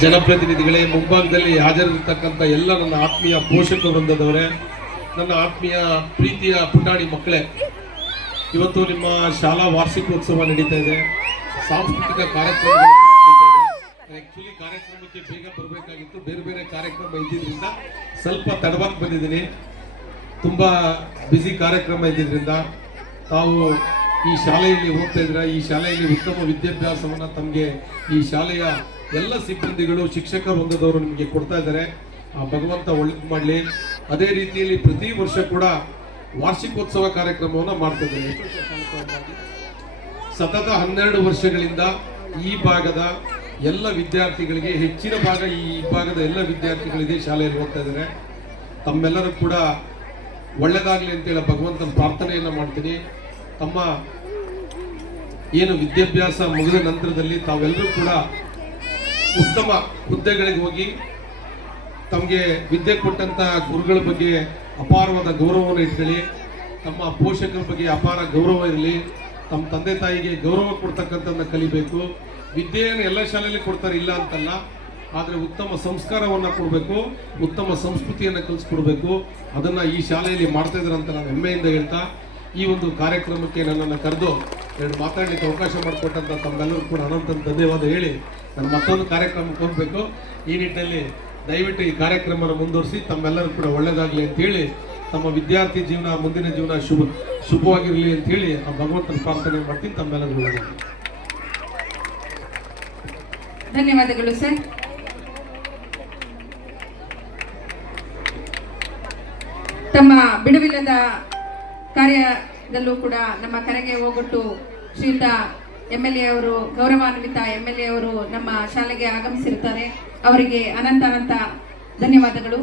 ಜನಪ್ರತಿನಿಧಿಗಳೇ, ಮುಂಭಾಗದಲ್ಲಿ ಹಾಜರಿರ್ತಕ್ಕಂಥ ಎಲ್ಲ ನನ್ನ ಆತ್ಮೀಯ ಪೋಷಕ ವೃಂದದವರೇ, ನನ್ನ ಆತ್ಮೀಯ ಪ್ರೀತಿಯ ಪುಟಾಣಿ ಮಕ್ಕಳೇ, ಇವತ್ತು ನಿಮ್ಮ ಶಾಲಾ ವಾರ್ಷಿಕೋತ್ಸವ ನಡೀತಾ ಇದೆ. ಸಾಂಸ್ಕೃತಿಕ ಕಾರ್ಯಕ್ರಮಗಳು ನಡೀತಾ ಇದೆ. ಆಕ್ಚುಲಿ ಕಾರ್ಯಕ್ರಮಕ್ಕೆ ಬೇಗ ಬರಬೇಕಾಗಿತ್ತು, ಬೇರೆ ಬೇರೆ ಕಾರ್ಯಕ್ರಮ ಇದ್ದಿದ್ದರಿಂದ ಸ್ವಲ್ಪ ತಡವಾಗಿ ಬಂದಿದ್ದೀನಿ. ತುಂಬ ಬ್ಯುಸಿ ಕಾರ್ಯಕ್ರಮ ಇದ್ದಿದ್ದರಿಂದ ತಾವು ಈ ಶಾಲೆಯಲ್ಲಿ ಓದ್ತಾ ಇದ್ದೀರ. ಈ ಶಾಲೆಯಲ್ಲಿ ಉತ್ತಮ ವಿದ್ಯಾಭ್ಯಾಸವನ್ನು ತಮಗೆ ಈ ಶಾಲೆಯ ಎಲ್ಲ ಸಿಬ್ಬಂದಿಗಳು, ಶಿಕ್ಷಕ ವೃಂದದವರು ನಿಮಗೆ ಕೊಡ್ತಾ ಇದ್ದಾರೆ. ಭಗವಂತ ಒಳ್ಳೇದು ಮಾಡಲಿ. ಅದೇ ರೀತಿಯಲ್ಲಿ ಪ್ರತಿ ವರ್ಷ ಕೂಡ ವಾರ್ಷಿಕೋತ್ಸವ ಕಾರ್ಯಕ್ರಮವನ್ನು ಮಾಡ್ತಾ ಇದ್ದಾರೆ. ಸತತ 12 ವರ್ಷಗಳಿಂದ ಈ ಭಾಗದ ಎಲ್ಲ ವಿದ್ಯಾರ್ಥಿಗಳಿಗೆ, ಹೆಚ್ಚಿನ ಭಾಗ ಈ ಭಾಗದ ಎಲ್ಲ ವಿದ್ಯಾರ್ಥಿಗಳಿಗೆ ಶಾಲೆಯಲ್ಲಿ ಓದ್ತಾ ಇದ್ದಾರೆ. ತಮ್ಮೆಲ್ಲರೂ ಕೂಡ ಒಳ್ಳೆಯದಾಗಲಿ ಅಂತೇಳಿ ಭಗವಂತನ ಪ್ರಾರ್ಥನೆಯನ್ನು ಮಾಡ್ತೀನಿ. ತಮ್ಮ ಏನು ವಿದ್ಯಾಭ್ಯಾಸ ಮುಗಿದ ನಂತರದಲ್ಲಿ ತಾವೆಲ್ಲರೂ ಕೂಡ ಉತ್ತಮ ಹುದ್ದೆಗಳಿಗೆ ಹೋಗಿ ತಮಗೆ ವಿದ್ಯೆ ಕೊಟ್ಟಂಥ ಗುರುಗಳ ಬಗ್ಗೆ ಅಪಾರವಾದ ಗೌರವವನ್ನು ಇಟ್ಕೊಳ್ಳಿ. ತಮ್ಮ ಪೋಷಕರ ಬಗ್ಗೆ ಅಪಾರ ಗೌರವ ಇರಲಿ. ತಮ್ಮ ತಂದೆ ತಾಯಿಗೆ ಗೌರವ ಕೊಡ್ತಕ್ಕಂಥದ್ದನ್ನ ಕಲಿಬೇಕು. ವಿದ್ಯೆಯನ್ನು ಎಲ್ಲ ಶಾಲೆಯಲ್ಲಿ ಕೊಡ್ತಾರೆ, ಇಲ್ಲ ಅಂತಲ್ಲ. ಆದರೆ ಉತ್ತಮ ಸಂಸ್ಕಾರವನ್ನು ಕೊಡಬೇಕು, ಉತ್ತಮ ಸಂಸ್ಕೃತಿಯನ್ನು ಕಲಿಸ್ಕೊಡ್ಬೇಕು. ಅದನ್ನು ಈ ಶಾಲೆಯಲ್ಲಿ ಮಾಡ್ತಾ ಇದ್ದಾರೆ ಅಂತ ನಾನು ಹೆಮ್ಮೆಯಿಂದ ಹೇಳ್ತಾ, ಈ ಒಂದು ಕಾರ್ಯಕ್ರಮಕ್ಕೆ ನನ್ನನ್ನು ಕರೆದು ಎರಡು ಮಾತಾಡಲಿಕ್ಕೆ ಅವಕಾಶ ಮಾಡಿಕೊಟ್ಟಂಥ ತಮ್ಮೆಲ್ಲರೂ ಕೂಡ ಅನಂತ ಧನ್ಯವಾದ ಹೇಳಿ ನಾನು ಮತ್ತೊಂದು ಕಾರ್ಯಕ್ರಮಕ್ಕೆ ಹೋಗಬೇಕು. ಈ ನಿಟ್ಟಿನಲ್ಲಿ ದಯವಿಟ್ಟು ಈ ಕಾರ್ಯಕ್ರಮವನ್ನು ಮುಂದುವರಿಸಿ ತಮ್ಮೆಲ್ಲರೂ ಕೂಡ ಒಳ್ಳೆಯದಾಗಲಿ ಅಂತೇಳಿ, ತಮ್ಮ ವಿದ್ಯಾರ್ಥಿ ಜೀವನ, ಮುಂದಿನ ಜೀವನ ಶುಭವಾಗಿರಲಿ ಅಂತೇಳಿ ಆ ಭಗವಂತನ ಪ್ರಾರ್ಥನೆ ಮಾಡ್ತೀನಿ. ತಮ್ಮೆಲ್ಲರೂ ಒಳ್ಳೆಯದಾಗಲಿ. ಧನ್ಯವಾದಗಳು ಸರ್. ತಮ್ಮ ಬಿಡುವಿಲ್ಲದ ಕಾರ್ಯದಲ್ಲೂ ಕೂಡ ನಮ್ಮ ಕರೆಗೆ ಹೋಗೊಟ್ಟು ಶ್ರೀಯುತ MLA ಅವರು, ಗೌರವಾನ್ವಿತ MLA ಅವರು ನಮ್ಮ ಶಾಲೆಗೆ ಆಗಮಿಸಿರುತ್ತಾರೆ. ಅವರಿಗೆ ಅನಂತ ಅನಂತ ಧನ್ಯವಾದಗಳು.